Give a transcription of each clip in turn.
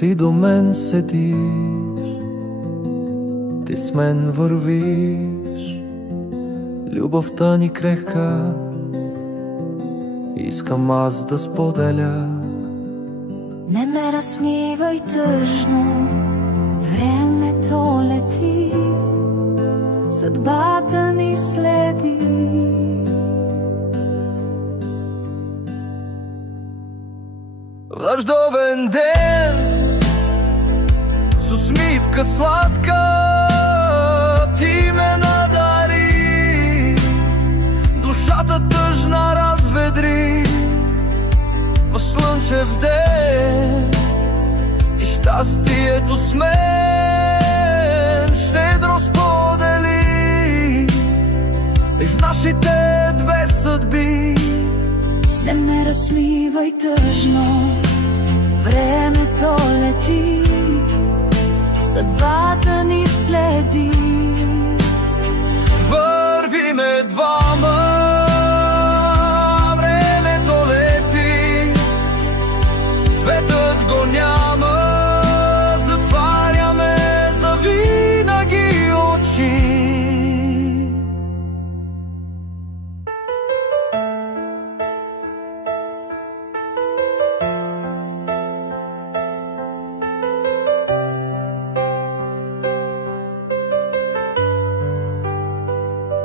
ти до мен седиш, ти с мен вървиш, любовта ни крехка, искам аз да споделя. Не ме разсмивай тъжно, времето лети, съдбата ни следи. В дъждовен ден, с усмивка сладка, ти ме надари, душата тъжна разведри. В слънчев ден, ти щастието с мен щедро сподели, и в нашите две съдби. Не ме разсмивай тъжно, времето лети, съдбата ни следи. Вървиме двама, времето лети, светът го няма, затваряме завинаги очи.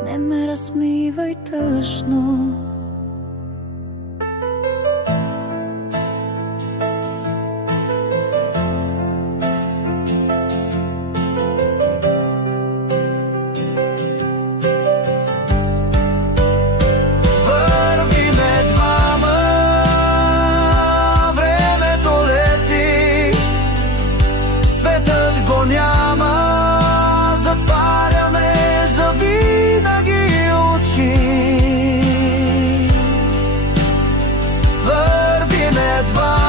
Не ме разсмивай тъжно. Вървиме двама, времето лети, светът го няма, затваряме завинаги очи. Вървиме двама.